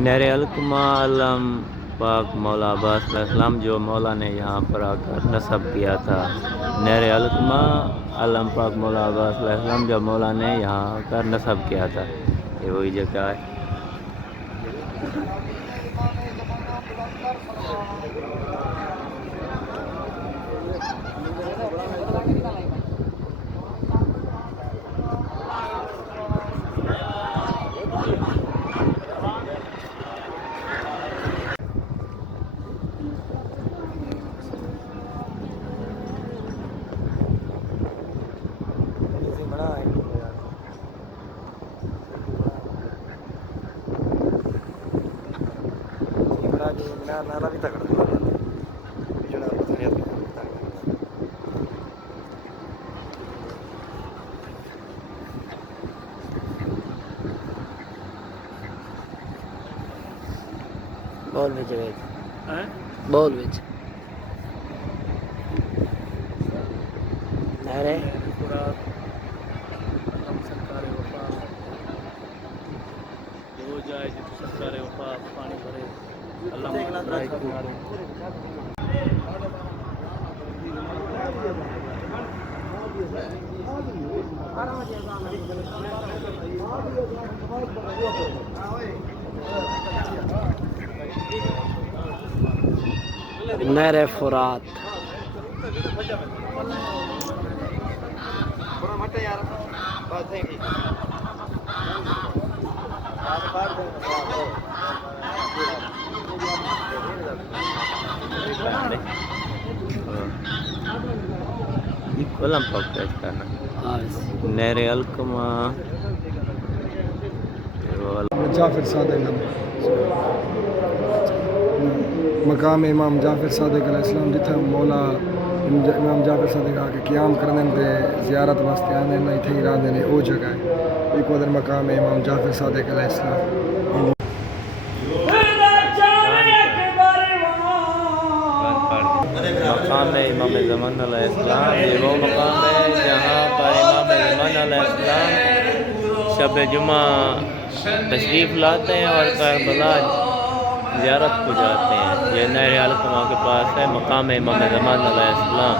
नहर अलकमा अलम पाक मौला अब्बास अलैहिस्सलाम जो मौला ने यहाँ पर आकर नस्ब किया था। नहर अलकमा अलम पाक मौला अब्बास अलैहिस्सलाम जो मौला ने यहाँ आकर नस्ब किया था, ये वही जगह है। नाला भी तगड़ा बॉल विच बॉल विच अरे जाए सरकार वफा पानी भरे अल्लाह नहर फुरात कोलम पॉकेट का नहर अलकमा जाफिर सादिक मकाम इमाम जाफिर सादिक अलैहिस्सलाम जिथे मौला इमाम जाफिर सादिक आके क़याम करने ते ज़ियारत वास्ते आने ना इथे ही रहंदे ने वो जगह है एक उधर मकाम इमाम जाफिर सादिक अलैहिस्सलाम। मकाम इमाम ज़मान अलैहिस्सलाम ये वो मकाम है जहाँ पर इमाम ज़मान अलैहिस्सलाम शब जुमा तशरीफ़ लाते हैं और करबला ज़ियारत को जाते हैं। ये नहर अलकमा के पास है मकाम इमाम ज़मान अलैहिस्सलाम।